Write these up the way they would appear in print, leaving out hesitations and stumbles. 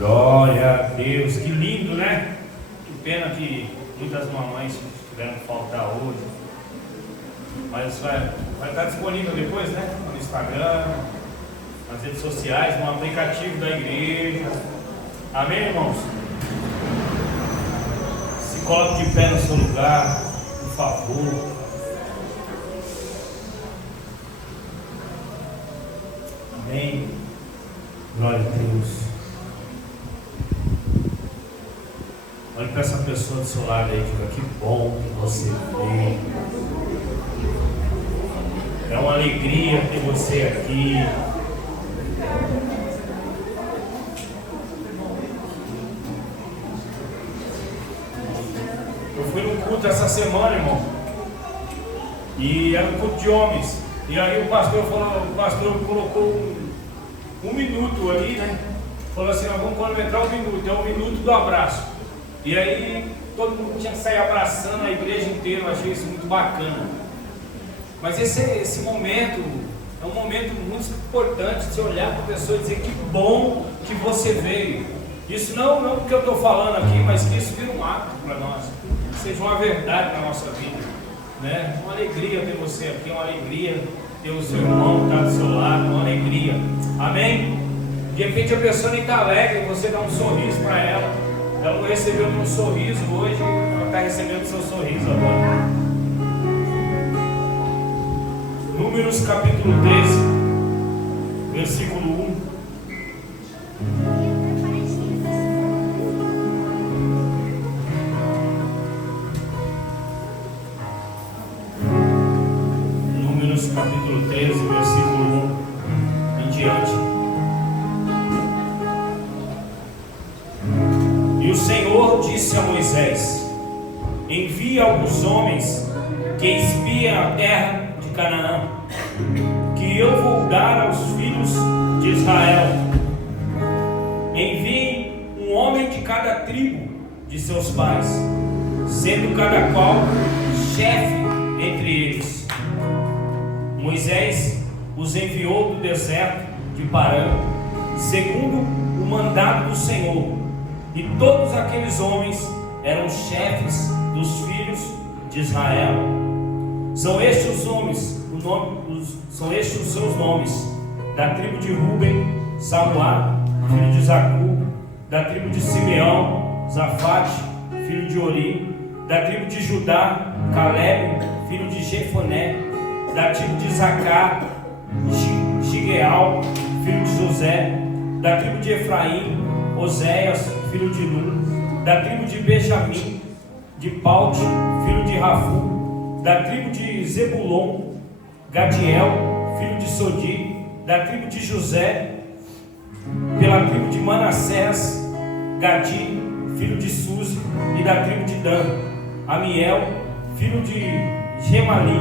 Glória a Deus, que lindo, né? Que pena que muitas mamães tiveram que faltar hoje. Mas vai estar disponível depois, né? No Instagram, nas redes sociais, no aplicativo da igreja. Amém, irmãos? Se coloque de pé no seu lugar, por favor. Amém. Glória a Deus. Olhe para essa pessoa do seu lado aí, diga: que bom que você veio. É uma alegria ter você aqui. Eu fui no culto essa semana, irmão, e era um culto de homens. E aí o pastor colocou um minuto ali, né? Falou assim: vamos cronometrar um minuto, é um minuto do abraço. E aí todo mundo tinha que sair abraçando a igreja inteira. Eu achei isso muito bacana. Mas esse momento é um momento muito importante de você olhar para a pessoa e dizer: que bom que você veio. Isso não porque eu estou falando aqui, mas que isso vira um hábito para nós, que seja uma verdade na nossa vida, né? Uma alegria ter você aqui, uma alegria ter o seu irmão estar do seu lado, uma alegria. Amém? De repente a pessoa nem está alegre, você dá um sorriso para ela. Ela não recebeu nenhum sorriso hoje, ela está recebendo o seu sorriso agora. Números capítulo 13, versículo 1. Números capítulo 13, versículo 1 em diante. E o Senhor disse a Moisés: envia alguns homens que espiem a terra de Canaã, que eu vou dar aos filhos de Israel. Envie um homem de cada tribo de seus pais, sendo cada qual chefe entre eles. Moisés os enviou do deserto de Parã, segundo o mandado do Senhor. E todos aqueles homens eram chefes dos filhos de Israel. São estes os homens, são estes os seus nomes: da tribo de Ruben, Samuá, filho de Zacur; da tribo de Simeão, Zafate, filho de Ori; da tribo de Judá, Caleb, filho de Jefoné; da tribo de Zacar, Gigeal, filho de José; da tribo de Efraim, Oséias, filho de Nun; da tribo de Benjamim, de Paute, filho de Rafu; da tribo de Zebulon, Gadiel, filho de Sodi; da tribo de José, pela tribo de Manassés, Gadi, filho de Suzi; e da tribo de Dan, Amiel, filho de Gemali;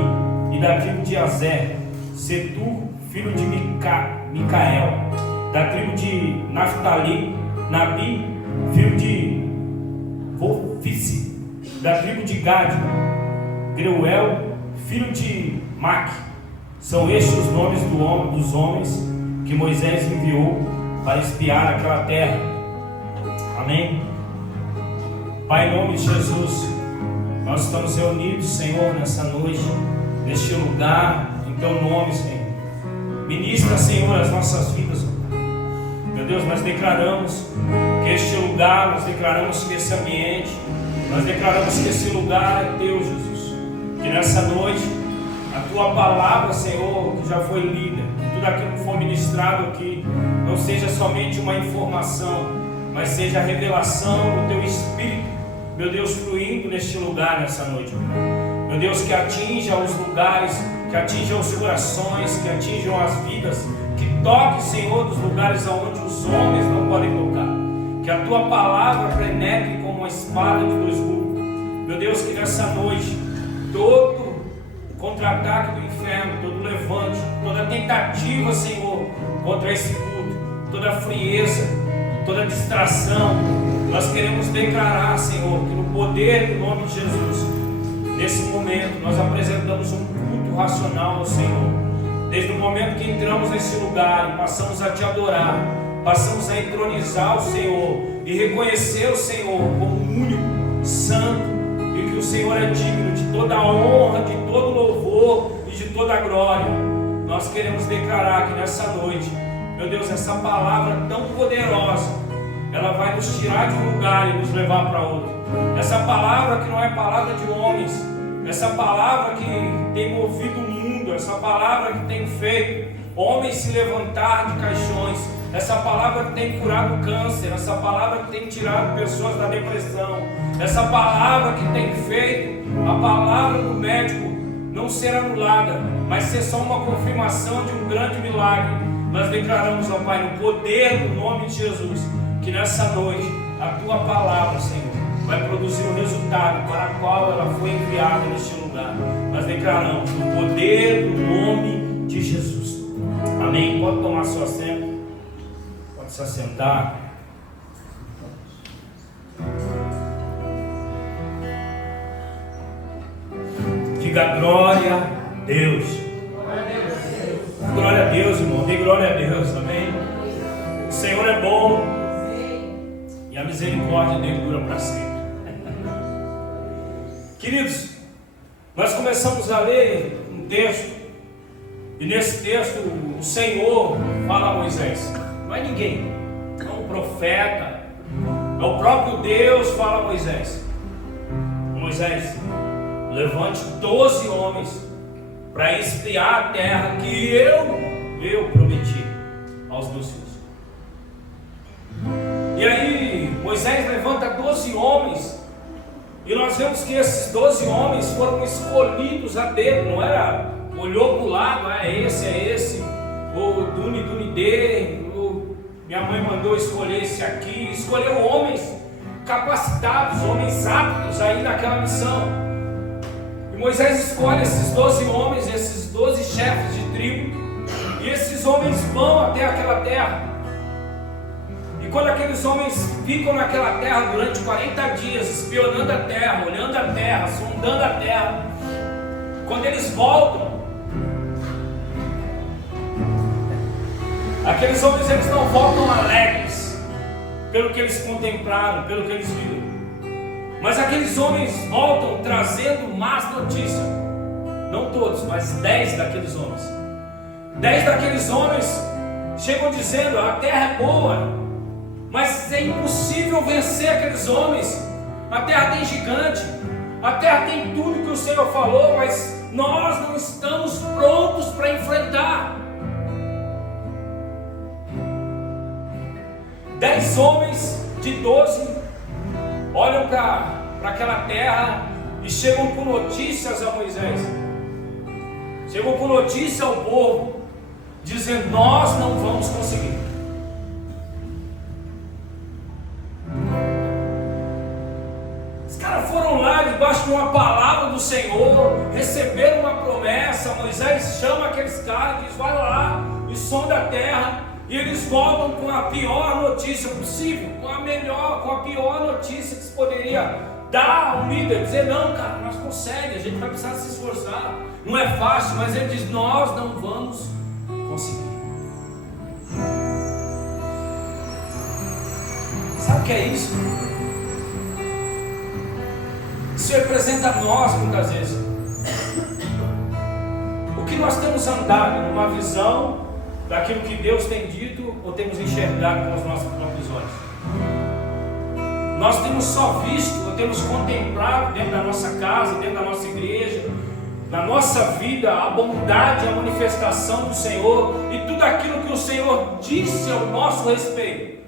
e da tribo de Azer, Setur, filho de Micael; da tribo de Naftali, Nabi, filho de Vofice; da tribo de Gade, Greuel, filho de Maque. São estes os nomes dos homens que Moisés enviou para espiar aquela terra. Amém? Pai, em nome de Jesus, nós estamos reunidos, Senhor, nessa noite, neste lugar, em Teu nome, Senhor. Ministra, Senhor, as nossas vidas. Meu Deus, nós declaramos que este lugar, nós declaramos que esse ambiente, nós declaramos que esse lugar é Teu, Jesus. Que nessa noite, a Tua palavra, Senhor, que já foi lida, tudo aquilo que for ministrado aqui, não seja somente uma informação, mas seja a revelação do Teu Espírito, meu Deus, fluindo neste lugar nessa noite. Meu Deus, que atinja os lugares, que atinja os corações, que atinjam as vidas, que toque, Senhor, dos lugares aonde os homens não podem tocar. Que a Tua palavra penetre como uma espada de dois gumes. Meu Deus, que nessa noite, todo contra-ataque do inferno, todo levante, toda tentativa, Senhor, contra esse culto, toda frieza, toda distração, nós queremos declarar, Senhor, que no poder do nome de Jesus, nesse momento, nós apresentamos um culto racional ao Senhor. Desde o momento que entramos nesse lugar e passamos a Te adorar, passamos a entronizar o Senhor e reconhecer o Senhor como único, santo, e que o Senhor é digno de toda a honra, de todo louvor e de toda a glória. Nós queremos declarar que nessa noite, meu Deus, essa palavra tão poderosa, ela vai nos tirar de um lugar e nos levar para outro. Essa palavra que não é palavra de homens, essa palavra que tem movido o mundo, essa palavra que tem feito homens se levantar de caixões, essa palavra que tem curado câncer, essa palavra que tem tirado pessoas da depressão, essa palavra que tem feito a palavra do médico não ser anulada, mas ser só uma confirmação de um grande milagre. Nós declaramos, ó Pai, no poder do nome de Jesus, que nessa noite a Tua palavra, Senhor, vai produzir o resultado para o qual ela foi enviada neste lugar. Nós declaramos no poder do nome de Jesus. Amém. Pode tomar seu assento, pode se assentar. Diga glória a Deus. Glória a Deus, irmão. Dê glória a Deus. Amém. O Senhor é bom e a misericórdia dele dura para sempre. Queridos, nós começamos a ler um texto, e nesse texto o Senhor fala a Moisés. Não é ninguém, não é um profeta, é o próprio Deus fala a Moisés. Moisés, levante 12 homens para espiar a terra que eu prometi aos meus filhos. E aí Moisés levanta 12 homens, e nós vemos que esses 12 homens foram escolhidos a dedo. Não era, olhou para o lado, é esse, ou Duni D, minha mãe mandou escolher esse aqui. Escolheu homens capacitados, homens aptos a ir naquela missão. E Moisés escolhe esses 12 homens, esses 12 chefes de tribo, e esses homens vão até aquela terra. E quando aqueles homens ficam naquela terra durante 40 dias, espionando a terra, olhando a terra, sondando a terra, quando eles voltam, aqueles homens, eles não voltam alegres pelo que eles contemplaram, pelo que eles viram, mas aqueles homens voltam trazendo más notícias. Não todos, mas 10 daqueles homens. 10 daqueles homens chegam dizendo: a terra é boa, mas é impossível vencer aqueles homens. A terra tem gigante, a terra tem tudo que o Senhor falou, mas nós não estamos prontos para enfrentar. 10 homens de 12 olham para aquela terra e chegam com notícias a Moisés. Chegam com notícia ao povo, dizendo: nós não vamos conseguir. Os caras foram lá debaixo de uma palavra do Senhor, receberam uma promessa. Moisés chama aqueles caras e diz: vai lá e sonda a terra. E eles voltam com a pior notícia possível, com a pior notícia que se poderia dar ao líder. Dizer: não, cara, nós conseguimos, a gente vai precisar se esforçar. Não é fácil, mas ele diz: nós não vamos conseguir. Sabe o que é isso? Isso representa nós muitas vezes. O que nós temos andado numa visão daquilo que Deus tem dito, ou temos enxergado com os nossos próprios olhos? Nós temos só visto, ou temos contemplado dentro da nossa casa, dentro da nossa igreja, na nossa vida, a bondade, a manifestação do Senhor e tudo aquilo que o Senhor disse ao nosso respeito.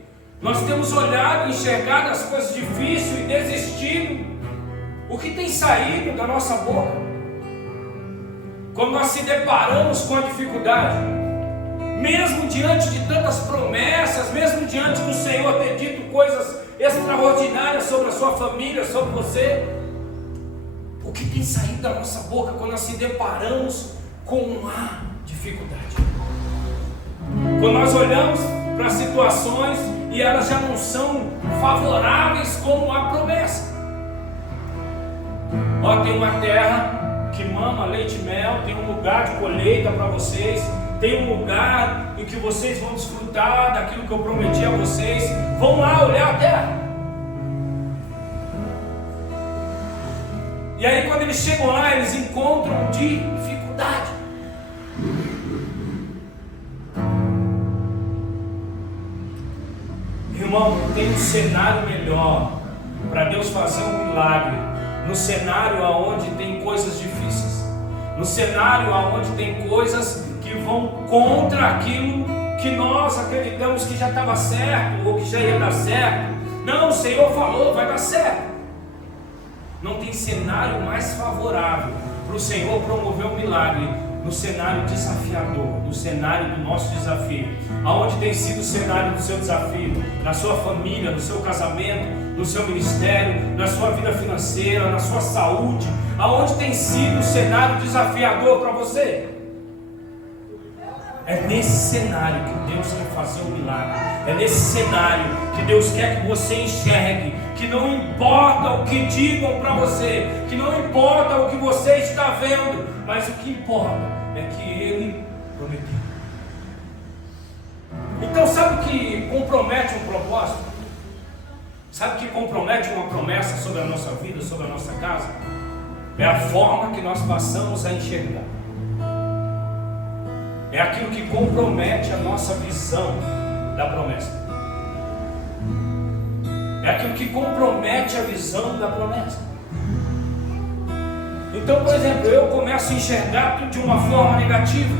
Nós temos olhado e enxergado as coisas difíceis e desistido. O que tem saído da nossa boca quando nós se deparamos com a dificuldade? Mesmo diante de tantas promessas, mesmo diante do Senhor ter dito coisas extraordinárias sobre a sua família, sobre você, o que tem saído da nossa boca quando nós se deparamos com a dificuldade? Quando nós olhamos para situações e elas já não são favoráveis como a promessa. Ó, tem uma terra que mama leite e mel, tem um lugar de colheita para vocês, tem um lugar em que vocês vão desfrutar daquilo que eu prometi a vocês. Vão lá olhar a terra. E aí quando eles chegam lá, eles encontram dificuldade. Irmão, não tem um cenário melhor para Deus fazer um milagre no cenário onde tem coisas difíceis, no cenário onde tem coisas que vão contra aquilo que nós acreditamos que já estava certo ou que já ia dar certo. Não, o Senhor falou, vai dar certo. Não tem cenário mais favorável para o Senhor promover um milagre no cenário desafiador, no cenário do nosso desafio. Aonde tem sido o cenário do seu desafio? Na sua família, no seu casamento, no seu ministério, na sua vida financeira, na sua saúde. Aonde tem sido o cenário desafiador para você? É nesse cenário que Deus quer fazer um milagre. É nesse cenário que Deus quer que você enxergue que não importa o que digam para você, que não importa o que você está vendo, mas o que importa é que Ele prometeu. Então sabe o que compromete um propósito? Sabe o que compromete uma promessa sobre a nossa vida, sobre a nossa casa? É a forma que nós passamos a enxergar. É aquilo que compromete a nossa visão da promessa. É aquilo que compromete a visão da promessa. Então, por exemplo, eu começo a enxergar tudo de uma forma negativa.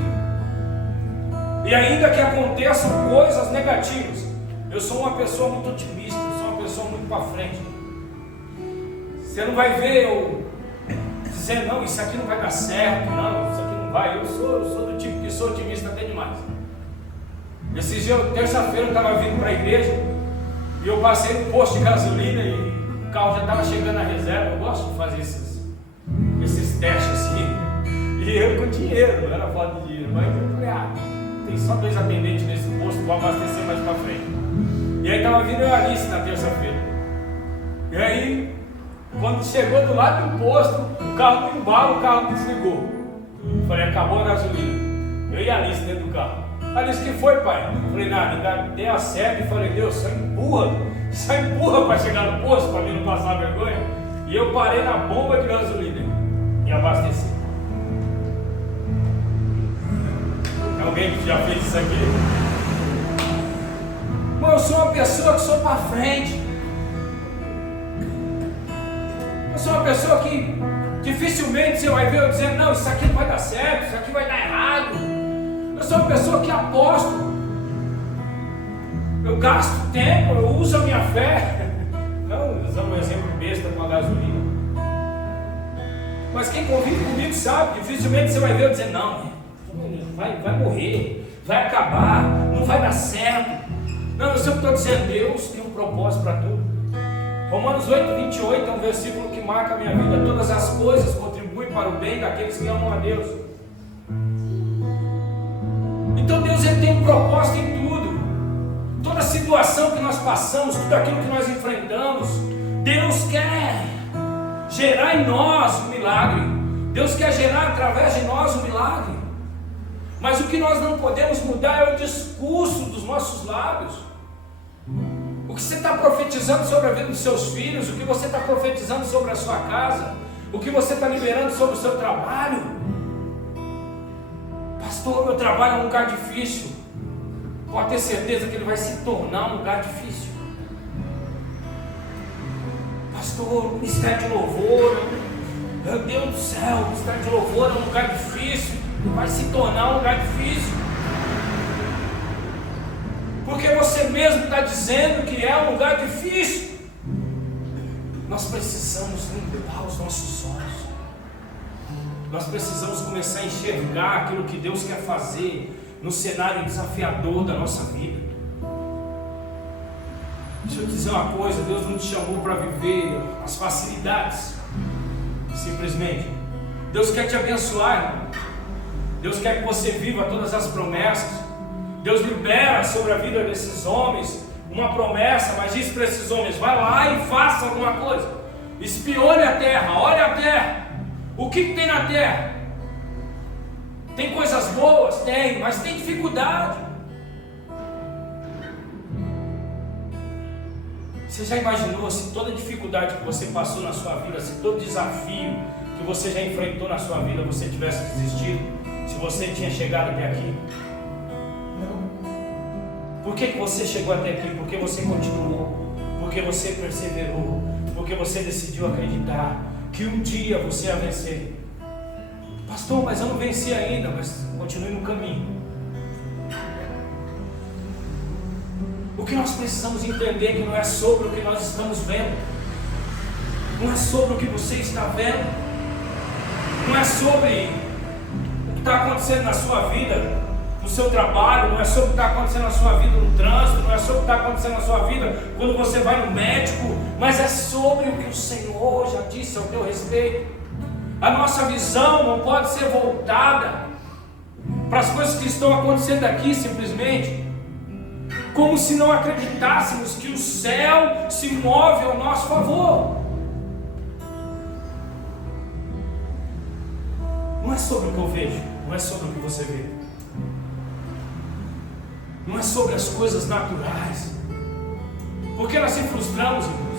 E ainda que aconteçam coisas negativas, eu sou uma pessoa muito otimista, eu sou uma pessoa muito para frente. Você não vai ver eu dizer, não, isso aqui não vai dar certo, não, isso aqui não vai. Eu sou do tipo que sou otimista até demais. Esses dias, terça-feira, eu estava vindo para a igreja. E eu passei no posto de gasolina e o carro já estava chegando na reserva. Eu gosto de fazer esses testes assim. E eu com dinheiro, não era falta de dinheiro. Mas eu falei, tem só 2 atendentes nesse posto, vou abastecer mais para frente. E aí estava vindo a Alice na terça-feira. E aí, quando chegou do lado do posto, o carro no embalo, o carro desligou. Eu falei, acabou a gasolina. Eu e a Alice dentro do carro. Ela disse, que foi, pai? Eu falei, nada, dei a seta e falei, Deus, só empurra para chegar no posto, para mim não passar vergonha. E eu parei na bomba de gasolina e abasteci. Alguém que já fez isso aqui? Mas eu sou uma pessoa que sou para frente. Eu sou uma pessoa que dificilmente você vai ver eu dizendo, não, isso aqui não vai dar certo, isso aqui vai dar errado. Eu sou uma pessoa que aposto. Eu gasto tempo, eu uso a minha fé. Não usando um exemplo besta com a gasolina. Mas quem convive comigo sabe, dificilmente você vai ver eu dizer, não, vai morrer, vai acabar, não vai dar certo. Não, eu sempre estou dizendo, Deus tem um propósito para tudo. Romanos 8:28 é um versículo que marca a minha vida. Todas as coisas contribuem para o bem daqueles que amam a Deus. Então Deus, ele tem um propósito em tudo. Toda situação que nós passamos, tudo aquilo que nós enfrentamos, Deus quer gerar em nós um milagre. Deus quer gerar através de nós um milagre. Mas o que nós não podemos mudar é o discurso dos nossos lábios. O que você está profetizando sobre a vida dos seus filhos, o que você está profetizando sobre a sua casa, o que você está liberando sobre o seu trabalho. Pastor, meu trabalho é um lugar difícil. Pode ter certeza que ele vai se tornar um lugar difícil. Pastor, o ministério de louvor, meu Deus do céu, o ministério de louvor é um lugar difícil. Vai se tornar um lugar difícil. Porque você mesmo está dizendo que é um lugar difícil. Nós precisamos limpar os nossos olhos. Nós precisamos começar a enxergar aquilo que Deus quer fazer no cenário desafiador da nossa vida. Deixa eu dizer uma coisa, Deus não te chamou para viver as facilidades, simplesmente. Deus quer te abençoar, irmão. Deus quer que você viva todas as promessas. Deus libera sobre a vida desses homens uma promessa, mas diz para esses homens, vai lá e faça alguma coisa. Espione a terra, olhe a terra. O que tem na terra? Tem coisas boas? Tem, mas tem dificuldade. Você já imaginou se toda dificuldade que você passou na sua vida, se todo desafio que você já enfrentou na sua vida, você tivesse desistido? Se você tinha chegado até aqui? Não. Por que você chegou até aqui? Porque você continuou, porque você perseverou, porque você decidiu acreditar que um dia você ia vencer. Pastor, mas eu não venci ainda. Mas continue no caminho. O que nós precisamos entender é que não é sobre o que nós estamos vendo, não é sobre o que você está vendo, não é sobre o que está acontecendo na sua vida, no seu trabalho, não é sobre o que está acontecendo na sua vida no trânsito, não é sobre o que está acontecendo na sua vida quando você vai no médico, mas é sobre o que o Senhor já disse ao teu respeito. A nossa visão não pode ser voltada para as coisas que estão acontecendo aqui simplesmente, como se não acreditássemos que o céu se move ao nosso favor. Não é sobre o que eu vejo, não é sobre o que você vê, não é sobre as coisas naturais. Porque nós se frustramos, irmãos?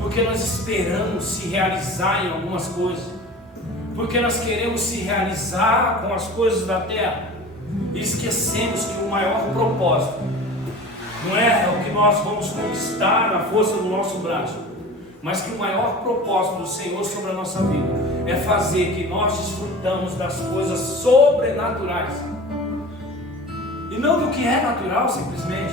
Porque nós esperamos se realizar em algumas coisas, porque nós queremos se realizar com as coisas da terra, e esquecemos que o maior propósito não é o que nós vamos conquistar na força do nosso braço, mas que o maior propósito do Senhor sobre a nossa vida é fazer que nós desfrutamos das coisas sobrenaturais e não do que é natural simplesmente.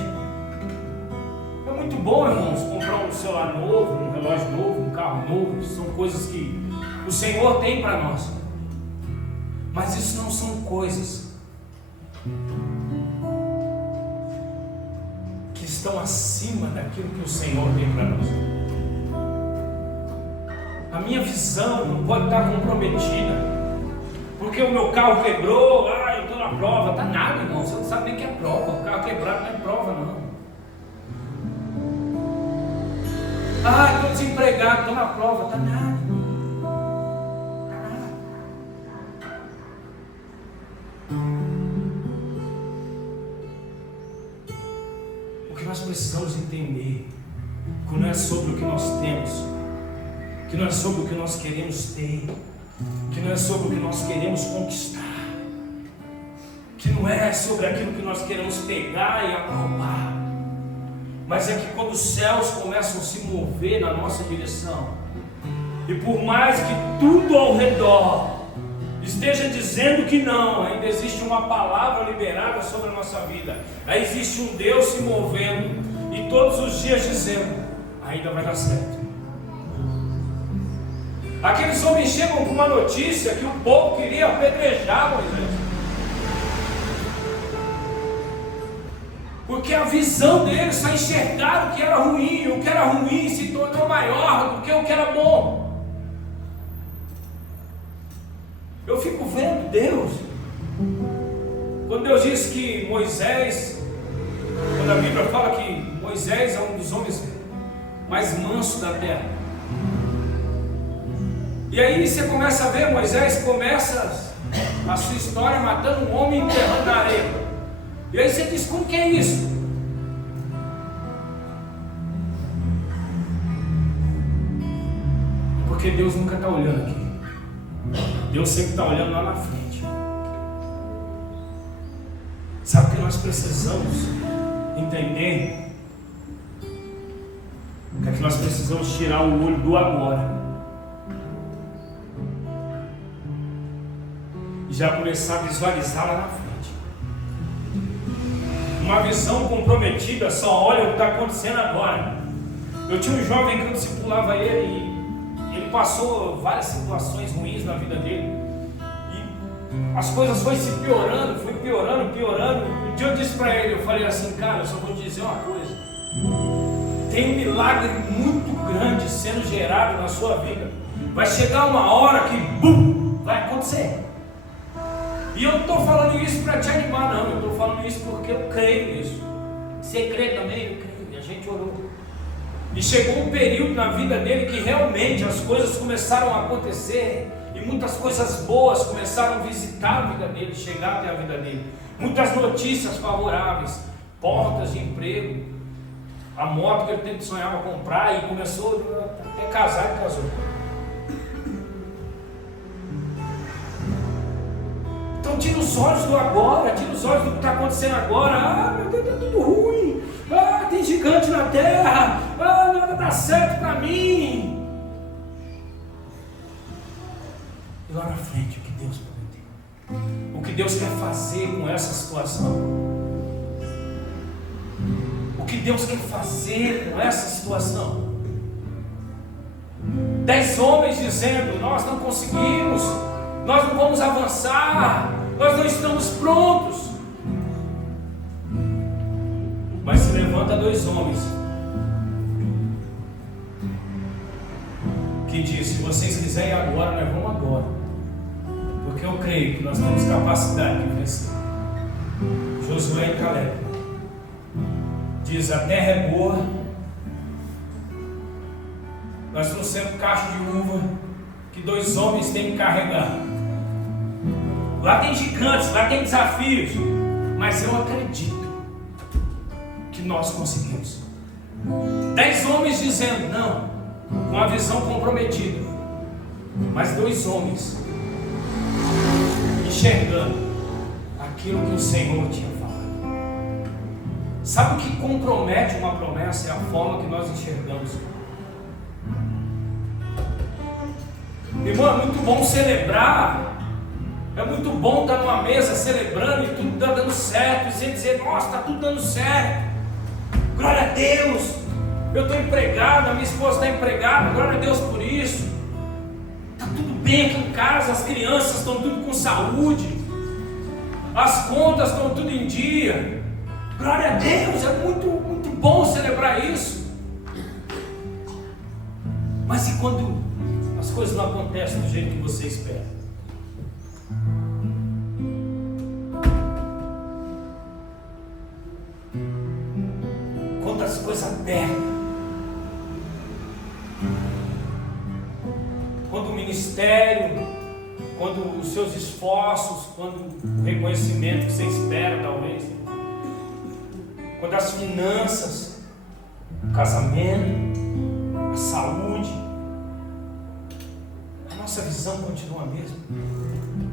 É muito bom, irmãos, comprar um celular novo, um relógio novo, um carro novo. São coisas que o Senhor tem para nós, mas isso não são coisas que estão acima daquilo que o Senhor tem para nós. A minha visão não pode estar comprometida porque o meu carro quebrou. Eu estou na prova. Tá nada, irmão, você não sabe nem o que é prova. O carro quebrado não é prova, não. Estou desempregado, estou na prova. Tá nada. Nós precisamos entender que não é sobre o que nós temos, que não é sobre o que nós queremos ter, que não é sobre o que nós queremos conquistar, que não é sobre aquilo que nós queremos pegar e apalpar, mas é que quando os céus começam a se mover na nossa direção, e por mais que tudo ao redor esteja dizendo que não, ainda existe uma palavra liberada sobre a nossa vida. Aí existe um Deus se movendo e todos os dias dizendo: ainda vai dar certo. Aqueles homens chegam com uma notícia que o povo queria apedrejar Moisés, porque a visão deles só enxergaram o que era ruim, o que era ruim se tornou maior do que o que era bom. Eu fico vendo Deus, quando Deus diz que Moisés, quando a Bíblia fala que Moisés é um dos homens mais mansos da terra, e aí você começa a ver, Moisés começa a sua história matando um homem e enterrando na areia, e aí você diz: como que é isso? Porque Deus nunca está olhando aqui, Deus sempre está olhando lá na frente. Sabe o que nós precisamos entender? É que nós precisamos tirar o olho do agora e já começar a visualizar lá na frente. Uma visão comprometida só olha o que está acontecendo agora. Eu tinha um jovem que eu discipulava ele e ele passou várias situações ruins na vida dele, e as coisas foram se piorando, piorando. Um dia eu disse para ele, eu falei assim: cara, eu só vou te dizer uma coisa, tem um milagre muito grande sendo gerado na sua vida, vai chegar uma hora que bum, vai acontecer. E eu não estou falando isso para te animar, não, eu estou falando isso porque eu creio nisso. Você crê também? Eu creio, e a gente orou. E chegou um período na vida dele que realmente as coisas começaram a acontecer E muitas coisas boas começaram a visitar a vida dele, chegar até a vida dele. Muitas notícias favoráveis, portas de emprego, a moto que ele sempre sonhava comprar, e começou até casar e casou. Então tira os olhos do agora, tira os olhos do que está acontecendo agora. Ah, meu Deus, está tudo ruim. Ah, tem gigante na terra. Ah, nada dá certo para mim. E lá na frente, o que Deus prometeu, o que Deus quer fazer com essa situação, o que Deus quer fazer com essa situação. 10 homens dizendo: nós não conseguimos, nós não vamos avançar, nós não estamos prontos. Mas se levanta 2 homens que diz: se vocês quiserem agora, nós vamos agora, porque eu creio que nós temos capacidade de vencer. Josué e Caleb diz: a terra é boa, nós trouxemos caixa de uva que 2 homens têm que carregar. Lá tem gigantes, lá tem desafios, mas eu acredito que nós conseguimos. 10 homens dizendo não, com a visão comprometida, mas 2 homens enxergando aquilo que o Senhor tinha falado. Sabe o que compromete uma promessa? É a forma que nós enxergamos. Irmão, é muito bom celebrar, é muito bom estar numa mesa celebrando e tudo está dando certo, e você dizer: nossa, está tudo dando certo, glória a Deus, eu estou empregado, a minha esposa está empregada, glória a Deus por isso, está tudo bem aqui em casa, as crianças estão tudo com saúde, as contas estão tudo em dia, glória a Deus, é muito bom celebrar isso. Mas e quando as coisas não acontecem do jeito que você espera? Quando as coisas apertam, quando o ministério, quando os seus esforços, quando o reconhecimento que você espera, talvez, quando as finanças, o casamento, a saúde, nossa visão continua a mesma.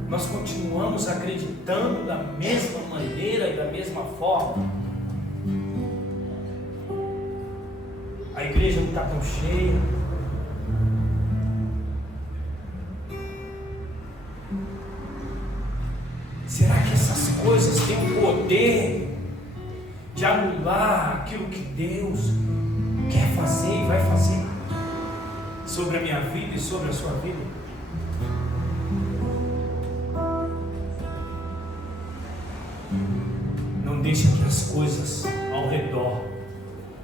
Nós continuamos acreditando da mesma maneira e da mesma forma. A igreja não está tão cheia. Será que essas coisas têm o poder de anular aquilo que Deus quer fazer e vai fazer sobre a minha vida e sobre a sua vida? Não deixa que as coisas ao redor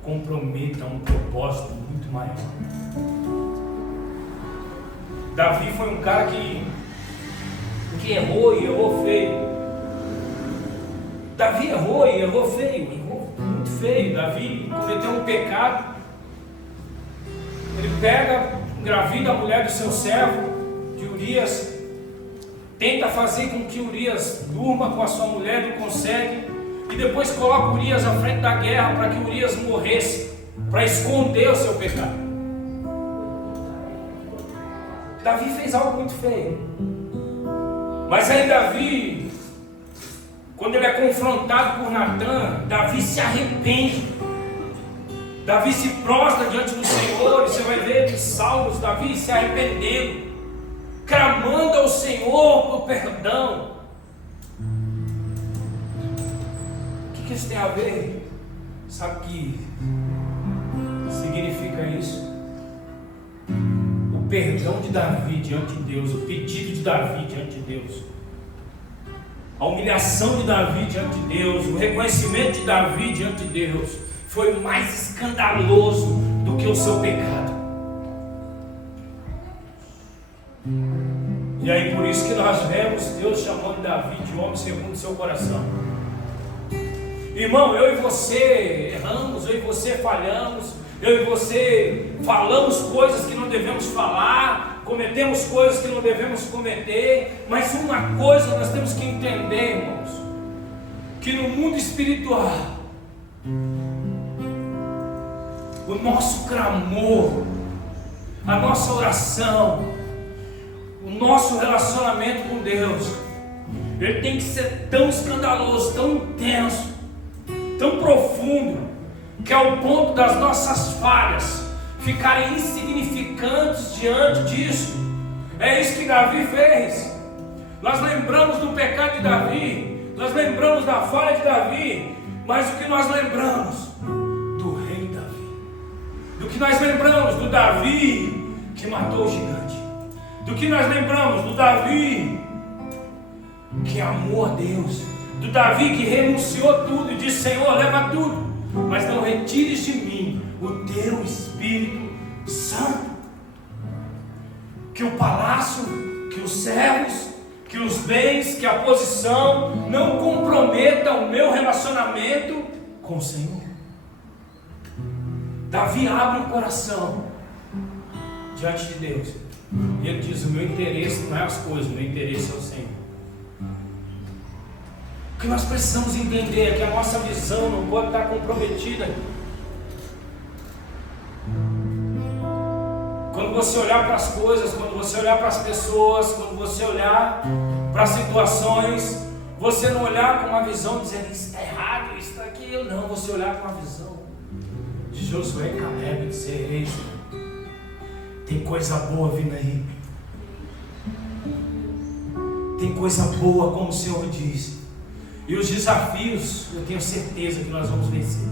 comprometam um propósito muito maior. Davi foi um cara que errou e errou feio. Davi errou e errou feio, errou muito feio. Davi cometeu um pecado. Ele pega, engravida a mulher do seu servo, de Urias, tenta fazer com que Urias durma com a sua mulher, não consegue, e depois coloca Urias à frente da guerra para que Urias morresse, para esconder o seu pecado. Davi fez algo muito feio. Mas aí Davi, quando ele é confrontado por Natã, Davi se arrepende. Davi se prostra diante do Senhor, e você vai ver nos Salmos, Davi se arrependendo, clamando ao Senhor por perdão. O que isso tem a ver? Sabe o que significa isso? O perdão de Davi diante de Deus, o pedido de Davi diante de Deus, a humilhação de Davi diante de Deus, o reconhecimento de Davi diante de Deus foi mais escandaloso do que o seu pecado. E aí por isso que nós vemos Deus chamando Davi de homem segundo o seu coração. Irmão, eu e você erramos, eu e você falhamos, eu e você falamos coisas que não devemos falar, cometemos coisas que não devemos cometer, mas uma coisa nós temos que entender, irmãos, que no mundo espiritual, o nosso clamor, a nossa oração, o nosso relacionamento com Deus, ele tem que ser tão escandaloso, tão intenso, tão profundo, que ao ponto das nossas falhas ficarem insignificantes diante disso. É isso que Davi fez. Nós lembramos do pecado de Davi, nós lembramos da falha de Davi, mas o que nós lembramos? Do rei Davi. Do que nós lembramos? Do Davi que matou o gigante. Do que nós lembramos? Do Davi que amou a Deus. Do Davi que renunciou tudo e disse: Senhor, leva tudo, mas não retires de mim o teu Espírito Santo. Que o palácio, que os servos, que os bens, que a posição não comprometam o meu relacionamento com o Senhor. Davi abre o coração diante de Deus e ele diz: o meu interesse não é as coisas, o meu interesse é o Senhor. O que nós precisamos entender é que a nossa visão não pode estar comprometida. Quando você olhar para as coisas, quando você olhar para as pessoas, quando você olhar para as situações, você não olhar com uma visão dizendo: isso está errado, isso está aquilo. Não, você olhar com uma visão de Josué e Caleb e dizer: ei, tem coisa boa vindo aí. Tem coisa boa, como o Senhor diz. E os desafios, eu tenho certeza que nós vamos vencer.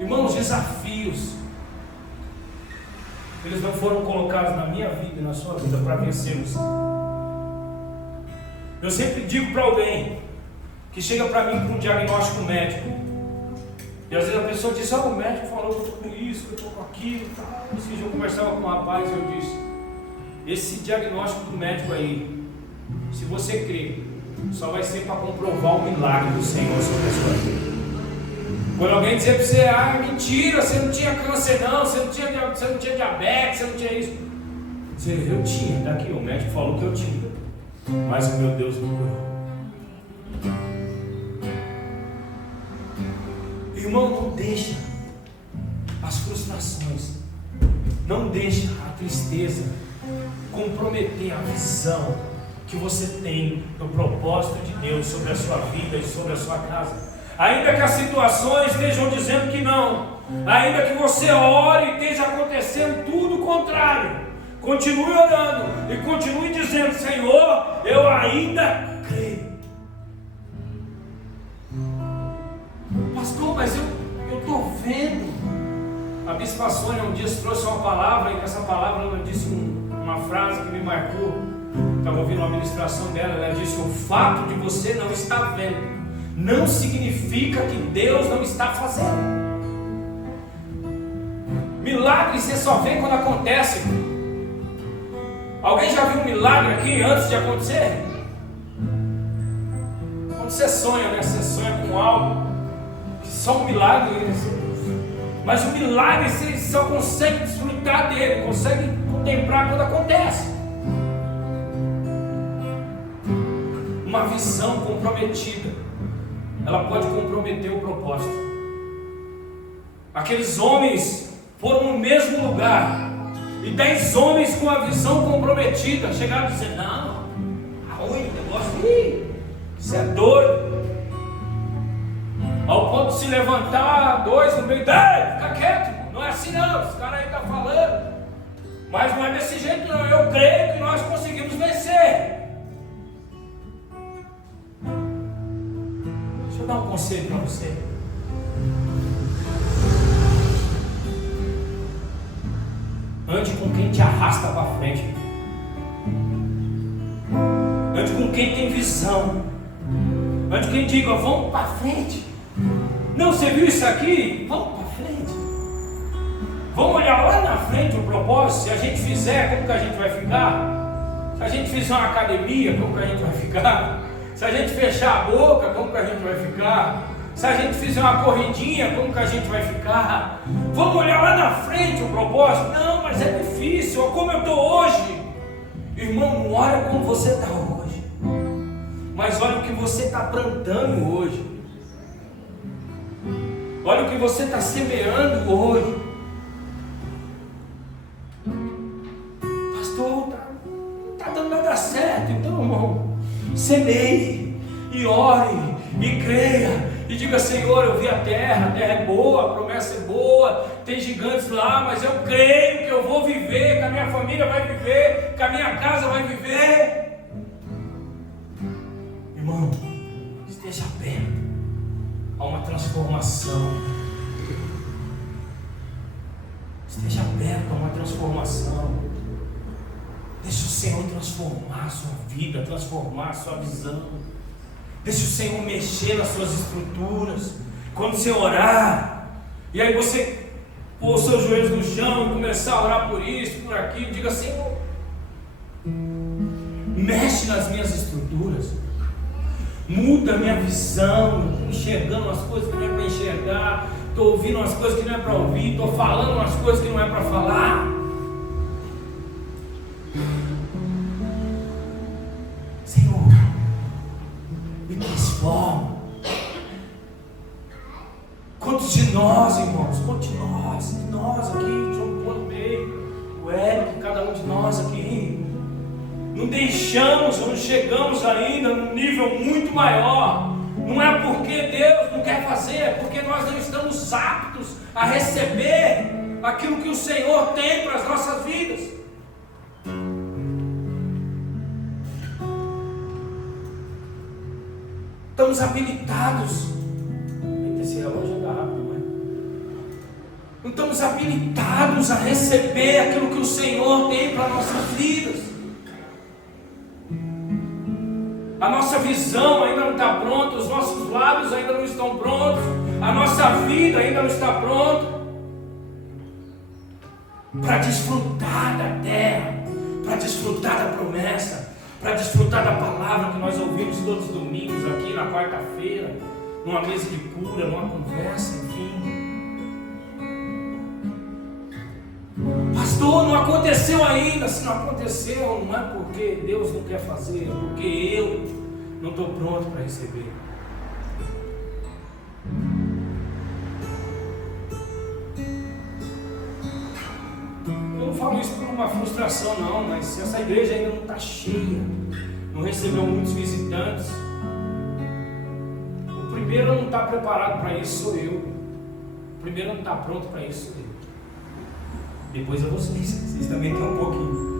Irmãos, os desafios, eles não foram colocados na minha vida e na sua vida para vencermos. Eu sempre digo para alguém que chega para mim com um diagnóstico médico, e às vezes a pessoa diz: o médico falou que eu estou com isso, que eu estou com aquilo, tal. Esse dia eu conversava com um rapaz e eu disse: esse diagnóstico do médico aí, se você crer, só vai ser para comprovar o milagre do Senhor sobre a sua vida. Quando alguém dizer para você: mentira, você não tinha câncer não, você não tinha diabetes, você não tinha isso. Dizer: eu tinha, está aqui, o médico falou que eu tinha, mas o meu Deus me curou. Irmão, não deixa as frustrações, não deixa a tristeza comprometer a visão que você tem do propósito de Deus sobre a sua vida e sobre a sua casa. Ainda que as situações estejam dizendo que não, ainda que você ore e esteja acontecendo tudo o contrário, continue orando e continue dizendo: Senhor, eu ainda creio. Pastor, mas eu estou vendo. A Bispa Sônia um dia trouxe uma palavra, e nessa palavra ela disse uma frase que me marcou. Estava ouvindo uma ministração dela, ela disse: o fato de você não estar vendo não significa que Deus não está fazendo. Milagre você só vê quando acontece. Alguém já viu um milagre aqui antes de acontecer? Quando você sonha, né? Você sonha com algo que só um milagre, mas o milagre você só consegue desfrutar dele, consegue contemplar quando acontece. Uma visão comprometida, ela pode comprometer o propósito. Aqueles homens foram no mesmo lugar, e 10 homens com a visão comprometida chegaram a dizer: não, aonde o negócio? Isso é doido. Ao ponto de se levantar 2 no meio: fica quieto, não é assim não, esse cara aí está falando, mas não é desse jeito não, eu creio que nós conseguimos vencer. Deixa eu dar um conselho para você. Ande com quem te arrasta para frente. Ande com quem tem visão. Ande com quem diga: vamos para frente. Não, você viu isso aqui? Vamos para frente. Vamos olhar lá na frente o propósito. Se a gente fizer, como que a gente vai ficar? Se a gente fizer uma academia, como que a gente vai ficar? Se a gente fechar a boca, como que a gente vai ficar? Se a gente fizer uma corridinha, como que a gente vai ficar? Vamos olhar lá na frente o propósito? Não, mas é difícil. Olha como eu estou hoje. Irmão, não olha como você está hoje, mas olha o que você está plantando hoje. Olha o que você está semeando hoje. Pastor, não está dando nada certo. Então, irmão, semeie e ore e creia. E diga: Senhor, eu vi a terra é boa, a promessa é boa, tem gigantes lá, mas eu creio que eu vou viver, que a minha família vai viver, que a minha casa vai viver. Irmão, esteja aberto a uma transformação. Esteja aberto a uma transformação. Deixe o Senhor transformar a sua vida, transformar a sua visão. Deixe o Senhor mexer nas suas estruturas. Quando você orar, e aí você pôr os seus joelhos no chão e começar a orar por isso, por aquilo, diga: Senhor, mexe nas minhas estruturas, muda a minha visão. Estou enxergando as coisas que não é para enxergar, estou ouvindo as coisas que não é para ouvir, estou falando as coisas que não é para falar. Senhor, me transforma. Quantos de nós, irmãos, quantos de nós aqui, João Paulo meio, o Eric, cada um de nós aqui, não deixamos ou não chegamos ainda num nível muito maior. Não é porque Deus não quer fazer, é porque nós não estamos aptos a receber aquilo que o Senhor tem para as nossas vidas. Estamos habilitados. Esse relógio anda rápido, não estamos habilitados a receber aquilo que o Senhor tem para nossas vidas. A nossa visão ainda não está pronta, os nossos lábios ainda não estão prontos, a nossa vida ainda não está pronta para desfrutar da terra, para desfrutar da promessa, para desfrutar da palavra que nós ouvimos todos os domingos aqui na quarta-feira, numa mesa de cura, numa conversa, enfim. Pastor, não aconteceu ainda. Se não aconteceu, não é porque Deus não quer fazer, é porque eu não estou pronto para receber. Eu não falo isso por uma frustração não, mas se essa igreja ainda não está cheia, não recebeu muitos visitantes, o primeiro a não está preparado para isso sou eu. O primeiro a não está pronto para isso sou eu. Depois é vocês também têm um pouquinho.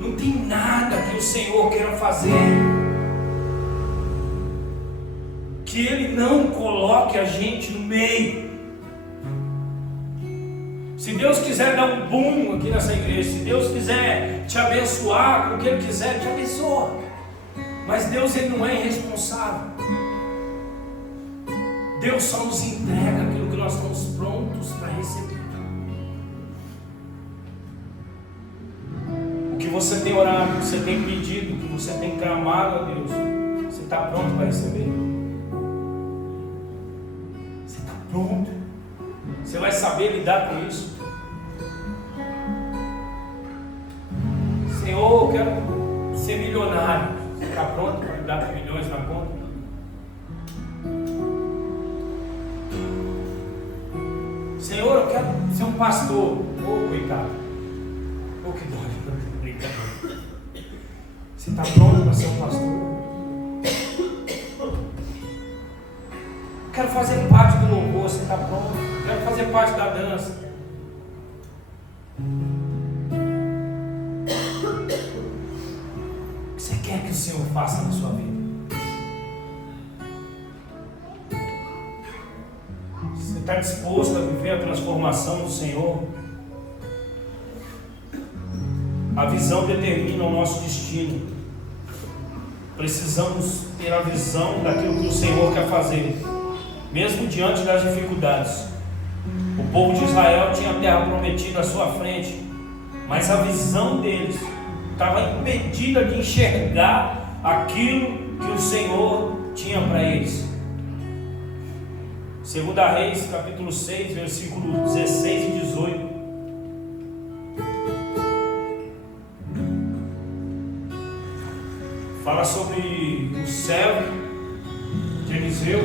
Não tem nada que o Senhor queira fazer que Ele não coloque a gente no meio. Se Deus quiser dar um boom aqui nessa igreja, se Deus quiser te abençoar com o que Ele quiser, te abençoa. Mas Deus, Ele não é irresponsável. Deus só nos entrega aquilo que nós estamos prontos para receber. O que você tem orado, o que você tem pedido, o que você tem clamado a Deus, você está pronto para receber? Você está pronto? Você vai saber lidar com isso? Senhor, eu quero ser milionário. Você está pronto para lidar com milhões na conta? Senhor, eu quero ser um pastor. Coitado. Que dó, brincadeira. Você está pronto para ser um pastor? Eu quero fazer parte do louvor. Você está pronto? Eu quero fazer parte da dança. O que você quer que o Senhor faça na sua vida? Você está disposto a viver a transformação do Senhor? A visão determina o nosso destino. Precisamos ter a visão daquilo que o Senhor quer fazer, mesmo diante das dificuldades. O povo de Israel tinha a terra prometida à sua frente, mas a visão deles estava impedida de enxergar aquilo que o Senhor tinha para eles. 2 Reis, capítulo 6, versículo 16 e 18. Fala sobre o servo de Eliseu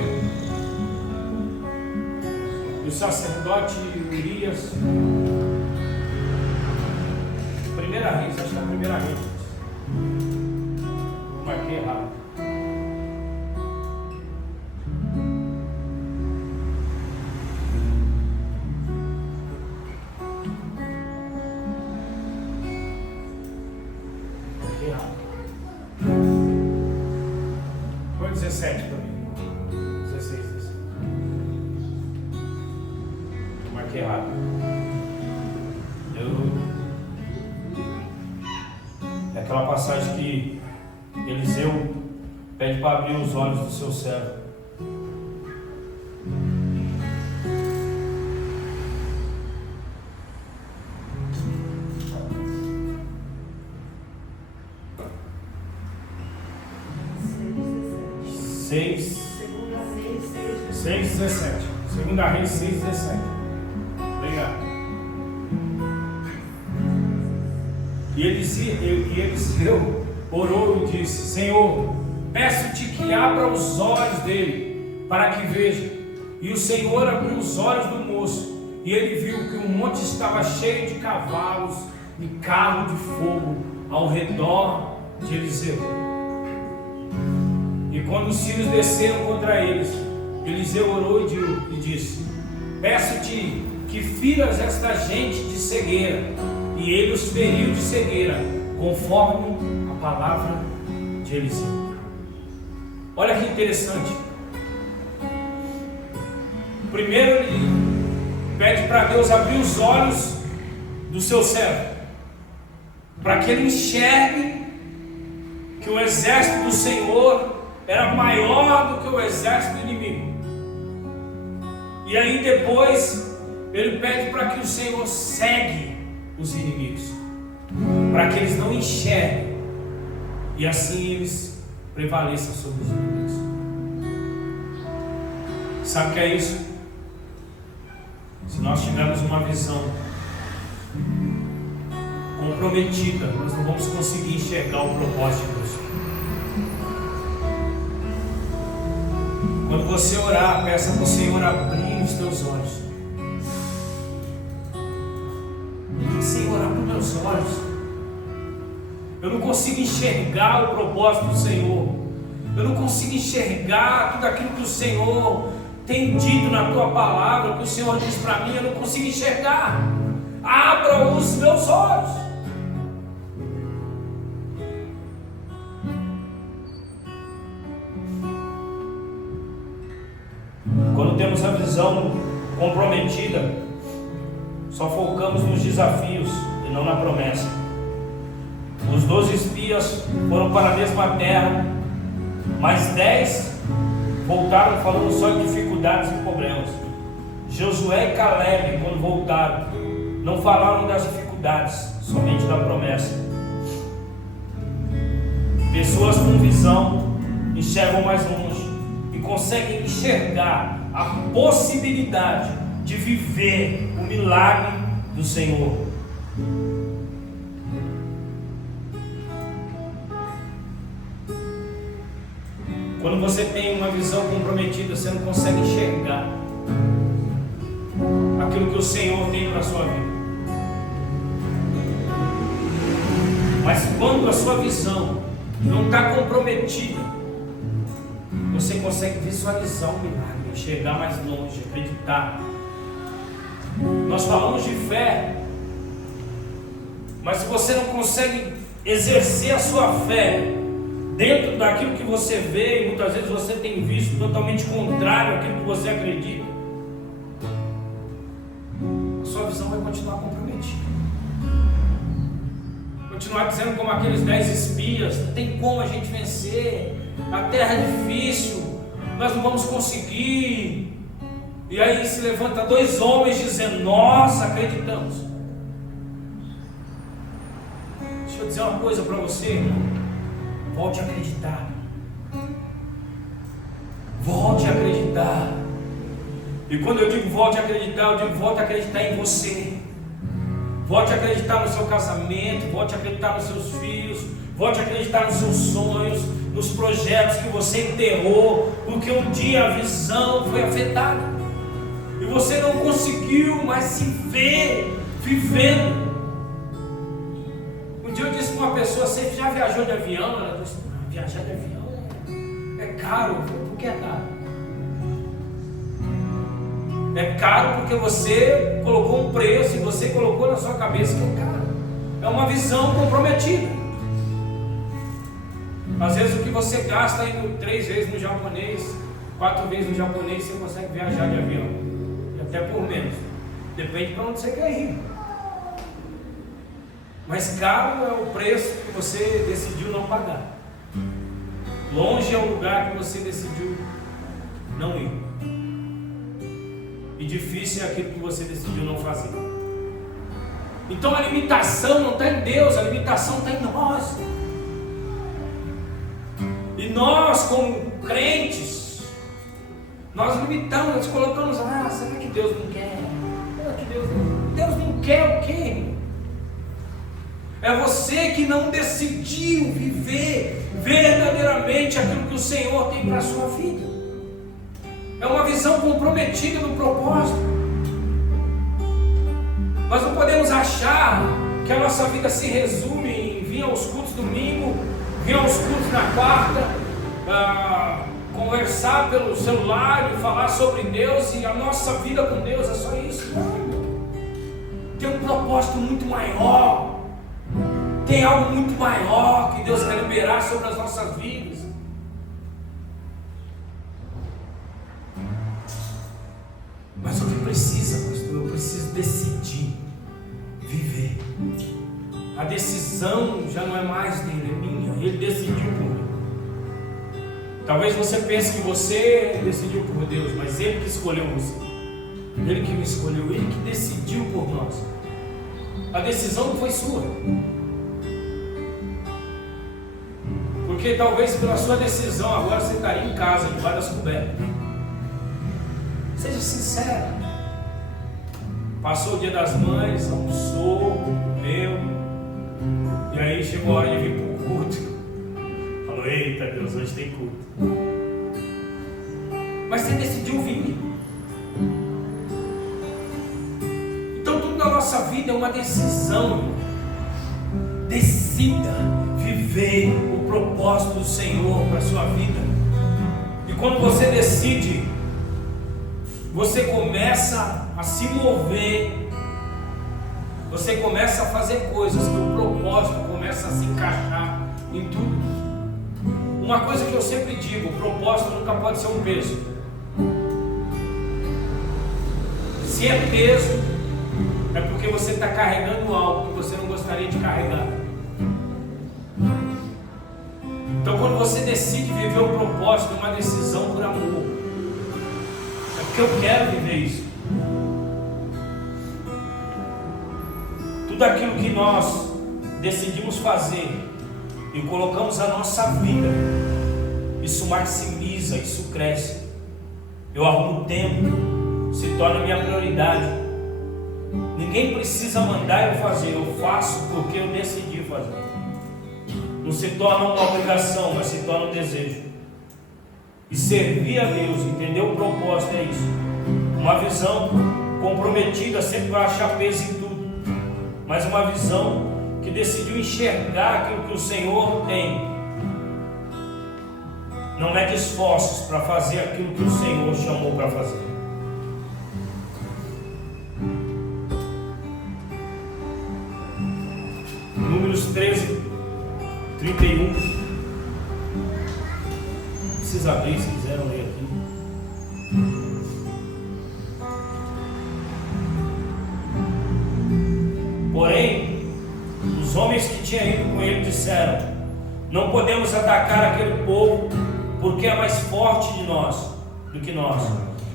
e o sacerdote Urias. Primeira Reis, acho que é a primeira Reis. Marquei errado. Marquei errado. Foi 17 também. 16, 16. Marquei errado. É aquela passagem que Eliseu pede para abrir os olhos do seu servo. Seis 17. 2 Reis 6, 17. Obrigado. E Eliseu orou e disse: Senhor, peço-te que abra os olhos dele, para que veja. E o Senhor abriu os olhos do moço, e ele viu que o monte estava cheio de cavalos e carro de fogo ao redor de Eliseu. E quando os sírios desceram contra eles, Eliseu orou e disse: peço-te que firas esta gente de cegueira. E ele os feriu de cegueira, conforme a palavra de Eliseu. Olha que interessante. Primeiro ele pede para Deus abrir os olhos do seu servo, para que ele enxergue que o exército do Senhor era maior do que o exército do inimigo. E aí depois ele pede para que o Senhor cegue os inimigos, para que eles não enxerguem, e assim eles prevaleçam sobre os inimigos. Sabe o que é isso? Se nós tivermos uma visão comprometida, nós não vamos conseguir enxergar o propósito de Deus. Quando você orar, peça para o Senhor abrir os teus olhos. Senhor, abre os meus olhos. Eu não consigo enxergar o propósito do Senhor. Eu não consigo enxergar tudo aquilo que o Senhor tem dito na tua palavra, que o Senhor diz para mim. Eu não consigo enxergar. Abra os meus olhos. Quando temos a visão comprometida, só focamos nos desafios e não na promessa. Os 12 espias foram para a mesma terra, mas 10 voltaram falando só de dificuldades e problemas. Josué e Caleb, quando voltaram, não falaram das dificuldades, somente da promessa. Pessoas com visão enxergam mais longe e conseguem enxergar a possibilidade de viver o milagre do Senhor. Quando você tem uma visão comprometida, você não consegue enxergar aquilo que o Senhor tem para a sua vida. Mas quando a sua visão não está comprometida, você consegue visualizar o milagre, enxergar mais longe, acreditar. Nós falamos de fé, mas se você não consegue exercer a sua fé dentro daquilo que você vê, e muitas vezes você tem visto totalmente contrário àquilo que você acredita, a sua visão vai continuar comprometida. Continuar dizendo como aqueles 10 espias: não tem como a gente vencer, a terra é difícil, nós não vamos conseguir. E aí se levanta 2 homens dizendo: nós acreditamos. Deixa eu dizer uma coisa para você, irmão. Volte a acreditar. Volte a acreditar. E quando eu digo volte a acreditar, eu digo volte a acreditar em você. Volte a acreditar no seu casamento, volte a acreditar nos seus filhos, volte a acreditar nos seus sonhos, nos projetos que você enterrou, porque um dia a visão foi afetada e você não conseguiu mais se ver vivendo. Um dia eu disse para uma pessoa: você já viajou de avião? Ela disse: viajar de avião é caro. Eu falei: por que é caro? É caro porque você colocou um preço e você colocou na sua cabeça que é caro. É uma visão comprometida. Às vezes o que você gasta indo 3 vezes no japonês, 4 vezes no japonês, você consegue viajar de avião. E até por menos. Depende para onde você quer ir. Mas caro é o preço que você decidiu não pagar. Longe é o lugar que você decidiu não ir. E difícil é aquilo que você decidiu não fazer. Então a limitação não está em Deus, a limitação está em nós. E nós, como crentes, nós limitamos, nós colocamos: será que Deus não quer? Será que Deus não quer o quê? É você que não decidiu viver verdadeiramente aquilo que o Senhor tem para a sua vida. É uma visão comprometida no propósito. Nós não podemos achar que a nossa vida se resume em vir aos cultos domingo, vir aos cultos na quarta, conversar pelo celular e falar sobre Deus, e a nossa vida com Deus é só isso. Não. Tem um propósito muito maior. Tem algo muito maior que Deus quer liberar sobre as nossas vidas. Mas o que precisa, pastor? Eu preciso decidir viver. A decisão já não é mais dele, é minha. Ele decidiu por mim. Talvez você pense que você decidiu por Deus, mas Ele que escolheu você. Ele que me escolheu, Ele que decidiu por nós. A decisão não foi sua. Porque talvez pela sua decisão agora você estaria em casa, debaixo das cobertas. Seja sincero. Passou o dia das mães, almoçou, comeu, e aí chegou a hora de vir para o culto. Falou: eita Deus, hoje tem culto. Mas você decidiu vir. Então tudo na nossa vida é uma decisão. Decida viver o propósito do Senhor para a sua vida. E quando você decide, você começa a se mover, você começa a fazer coisas que o propósito começa a se encaixar em tudo. Uma coisa que eu sempre digo: o propósito nunca pode ser um peso. Se é peso, é porque você está carregando algo que você não gostaria de carregar. Então quando você decide viver o propósito, é uma decisão por amor. Porque eu quero viver isso. Tudo aquilo que nós decidimos fazer e colocamos a nossa vida, isso maximiza, isso cresce. Eu arrumo tempo, se torna minha prioridade. Ninguém precisa mandar eu fazer, eu faço porque eu decidi fazer. Não se torna uma obrigação, mas se torna um desejo. E servir a Deus, entender o propósito, é isso. Uma visão comprometida sempre vai achar peso em tudo, mas uma visão que decidiu enxergar aquilo que o Senhor tem. Não mede esforços para fazer aquilo que o Senhor chamou para fazer. Números 13, 31. Precisa abrir, se quiseram ler aqui. Porém, os homens que tinham ido com ele disseram: não podemos atacar aquele povo, porque é mais forte de nós do que nós.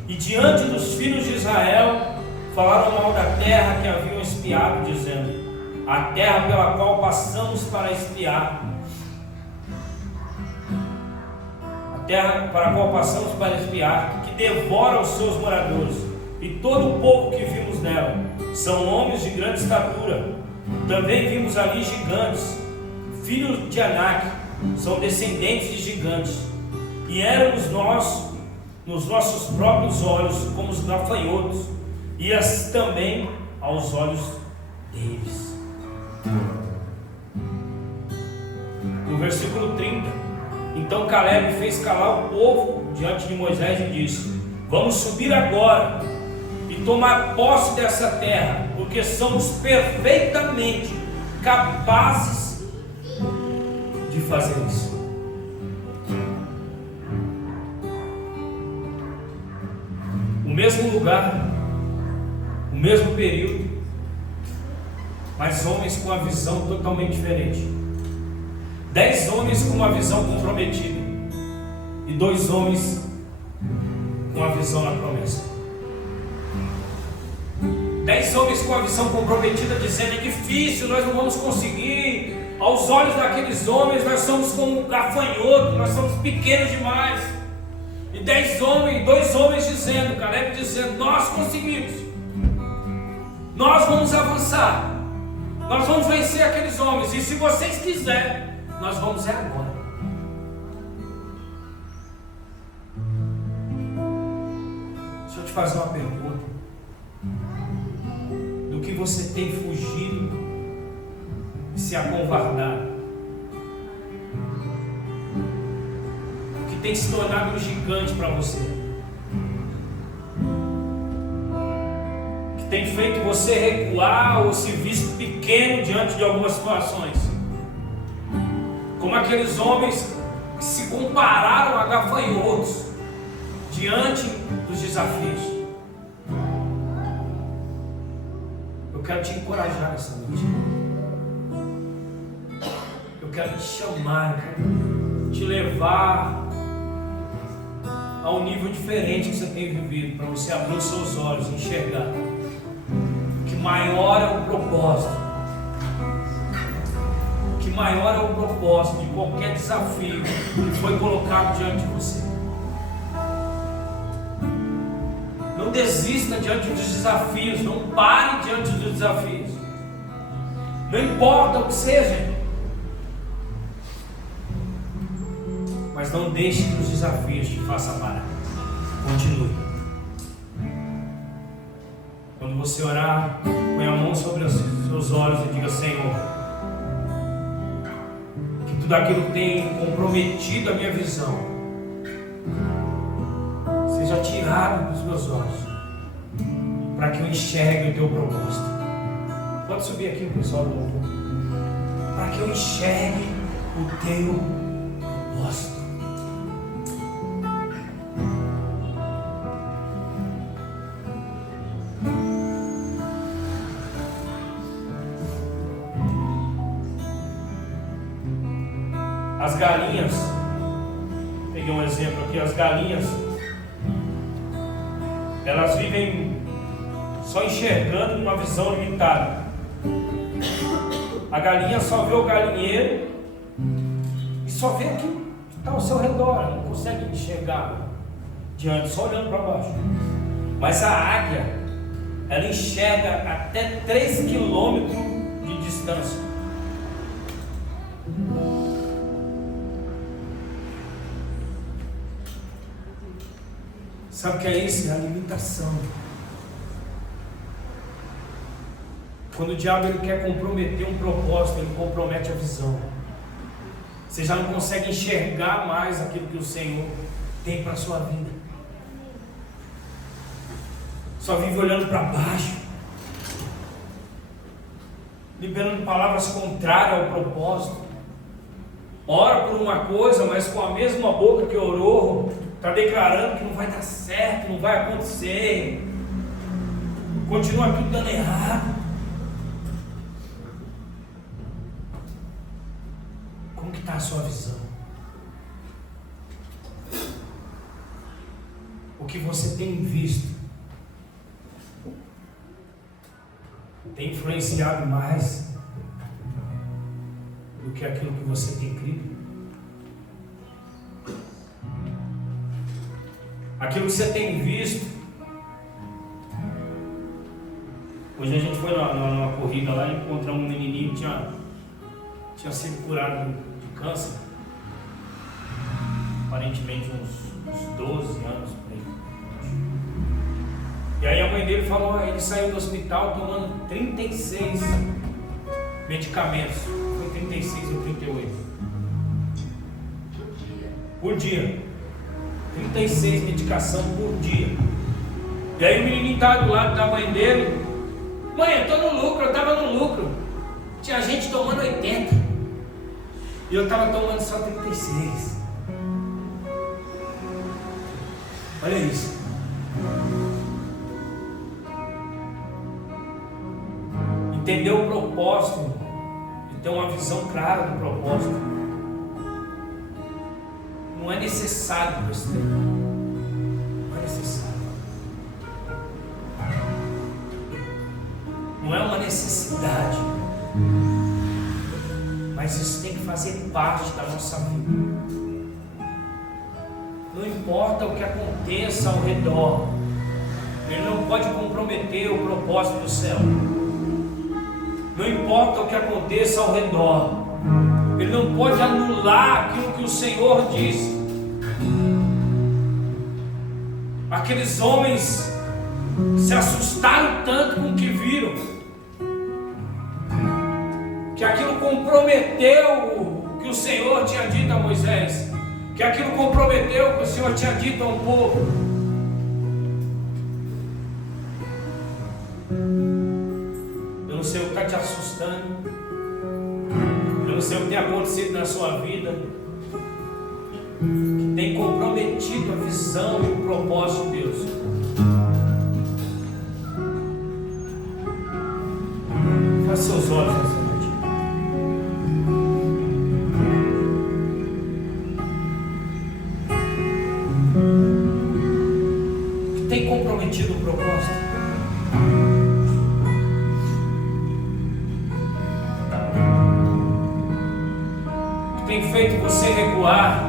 E diante dos filhos de Israel falaram mal da terra que haviam espiado, dizendo: a terra pela qual passamos para espiar. A terra para a qual passamos para espiar, que devora os seus moradores, e todo o povo que vimos nela. São homens de grande estatura. Também vimos ali gigantes, filhos de Anak, são descendentes de gigantes. E éramos nós, nos nossos próprios olhos, como os gafanhotos, e assim também aos olhos deles. No versículo 30, então Caleb fez calar o povo diante de Moisés e disse: vamos subir agora e tomar posse dessa terra, porque somos perfeitamente capazes de fazer isso. O mesmo lugar, o mesmo período, mas homens com uma visão totalmente diferente. 10 homens com uma visão comprometida e 2 homens com a visão na promessa. 10 homens com a visão comprometida dizendo: é difícil, nós não vamos conseguir. Aos olhos daqueles homens nós somos como um gafanhoto, nós somos pequenos demais. E 2 homens dizendo, Caleb dizendo: nós conseguimos, nós vamos avançar, nós vamos vencer aqueles homens, e se vocês quiserem, nós vamos agora. Deixa eu te fazer uma pergunta: do que você tem fugido e se acovardado? O que tem se tornado um gigante para você? Que tem feito você recuar ou se visto pequeno diante de algumas situações? Como aqueles homens que se compararam a gafanhotos diante dos desafios. Eu quero te encorajar nessa noite. Eu quero te chamar, eu quero te levar a um nível diferente que você tem vivido, para você abrir os seus olhos e enxergar que maior é o propósito. Maior é o propósito de qualquer desafio que foi colocado diante de você. Não desista diante dos desafios, não pare diante dos desafios. Não importa o que seja, mas não deixe que os desafios te façam parar. Continue. Quando você orar, põe a mão sobre os seus olhos e diga: Senhor, tudo aquilo que tem comprometido a minha visão seja tirado dos meus olhos, para que eu enxergue o teu propósito. Pode subir aqui o pessoal do louvor. Para que eu enxergue o teu propósito. As galinhas, peguei um exemplo aqui, as galinhas, elas vivem só enxergando uma visão limitada. A galinha só vê o galinheiro e só vê o que está ao seu redor, ela não consegue enxergar diante, só olhando para baixo. Mas a águia, ela enxerga até 3 quilômetros de distância. Sabe o que é isso? É a limitação. Quando o diabo ele quer comprometer um propósito, ele compromete a visão. Você já não consegue enxergar mais aquilo que o Senhor tem para a sua vida. Só vive olhando para baixo, liberando palavras contrárias ao propósito. Ora por uma coisa, mas com a mesma boca que orou, está declarando que não vai dar certo, não vai acontecer, continua tudo dando errado. Como que está a sua visão? O que você tem visto tem influenciado mais que aquilo que você tem crido. Aquilo que você tem visto. Hoje a gente foi numa corrida lá e encontramos um menininho que tinha sido curado de câncer. Aparentemente uns 12 anos por aí. E aí a mãe dele falou, ele saiu do hospital tomando 36 medicamentos. Foi 36 ou 38 por dia. 36 medicação por dia. E aí o menininho estava do lado da mãe dele. Mãe, eu estou no lucro, eu estava no lucro. Tinha gente tomando 80. E eu estava tomando só 36. Olha isso. Entender o propósito, e ter uma visão clara do propósito. Não é necessário você ter. Não é necessário. Não é uma necessidade. Mas isso tem que fazer parte da nossa vida. Não importa o que aconteça ao redor, ele não pode comprometer o propósito do céu. Não importa o que aconteça ao redor, ele não pode anular aquilo que o Senhor disse. Aqueles homens se assustaram tanto com o que viram, que aquilo comprometeu o que o Senhor tinha dito a Moisés, que aquilo comprometeu o que o Senhor tinha dito ao povo. Eu não sei o que está te assustando, eu não sei o que tem acontecido na sua vida, que tem comprometido a visão e o propósito de Deus. Feche seus olhos nessa noite. Que tem comprometido o propósito. Que tem feito você recuar.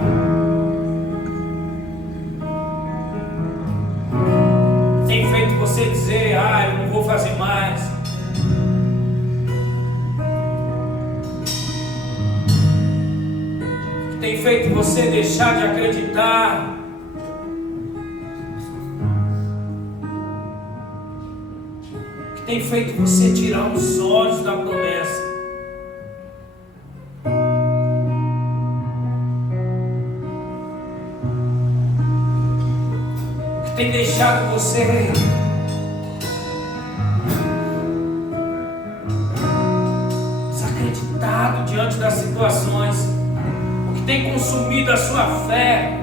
Tem feito você dizer, eu não vou fazer mais. Que tem feito você deixar de acreditar. Que tem feito você tirar os olhos da promessa. Tem deixado você desacreditado diante das situações, o que tem consumido a sua fé,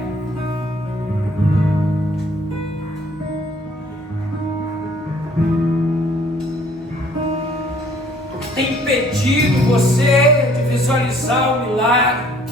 o que tem impedido você de visualizar o milagre.